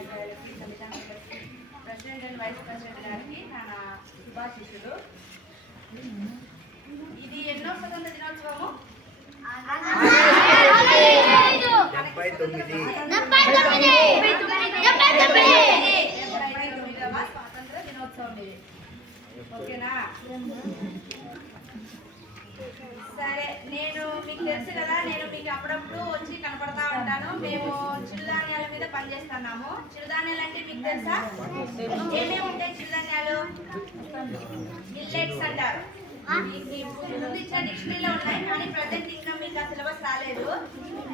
ఉపాధ్యాయులకి తల్లిదండ్రులకి president and vice president గారికి నా శుభాశీస్సులు. ఇది ఎన్నో స్వతంత్ర దినోత్సవము? 79వ స్వాతంత్ర దినోత్సవం ఇది. ఓకేనా? సరే, నేను మీకు తెలుసు కదా, నేను మీకు అప్పుడప్పుడు వచ్చి కనపడతా ఉంటాను. మేము చిరుధాన్యాల మీద పనిచేస్తున్నాము. చిరుధాన్యాలు అంటే మీకు తెలుసా? ఏమేమి ఉంటాయి చిరుధాన్యాలు? మిల్లెట్స్ అంటారు. ముందు ఇచ్చిన డిక్షనరీలో ఉన్నాయి, కానీ ప్రజెంట్ ఇంకా మీకు ఆ సిలబస్ రాలేదు.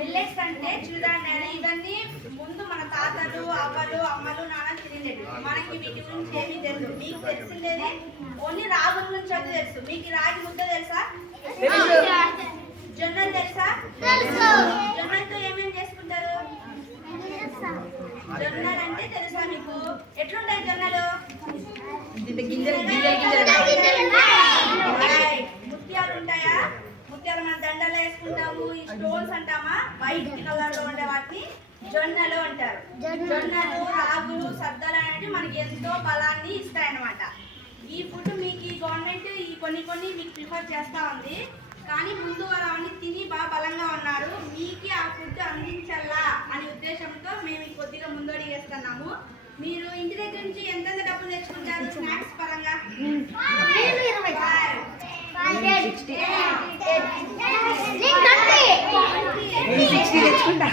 మిల్లెట్స్ అంటే చిరుధాన్యాలు. ఇవన్నీ ముందు మన తాతలు, అవ్వలు, అమ్మలు, నాన్న తినేది. మనకి వీటి గురించి ఏమీ తెలుసు. మీకు తెలిసిందేది ఓన్లీ రాగుల గురించి అయితే తెలుసు. మీకు రాగి ముద్ద తెలుసా? జొన్నలు తెలుసా? జొన్నలతో ఏమేమి చేసుకుంటారు? జొన్నలు అంటే తెలుసా మీకు? ఎట్లుంటాయి జొన్నలు? ముత్యాలు ఉంటాయా? ముత్యాలు మన దండలో వేసుకుంటాము. ఈ స్టోన్స్ అంటామా, వైట్ కలర్ లో ఉండే వాటిని జొన్నలు అంటారు. జొన్నలు, రాగులు, సద్దలు అనేవి మనకి ఎంతో బలాన్ని ఇస్తాయన్నమాట. ఈ ఫుడ్ మీకు ఈ గవర్నమెంట్ ఈ కొన్ని మీకు ప్రిఫర్ చేస్తూ ఉంది. కానీ ముందు వాళ్ళు అవన్నీ తిని బాగా బలంగా ఉన్నారు. మీకు ఆ ఫుడ్ అందించాలా అనే ఉద్దేశంతో మేము కొద్దిగా ముందడుగు వేస్తున్నాము. మీరు ఇంటి దగ్గర నుంచి ఎంత డబ్బులు తెచ్చుకుంటారు స్నాక్స్ పరంగా? 60 తెచ్చుకుంటా.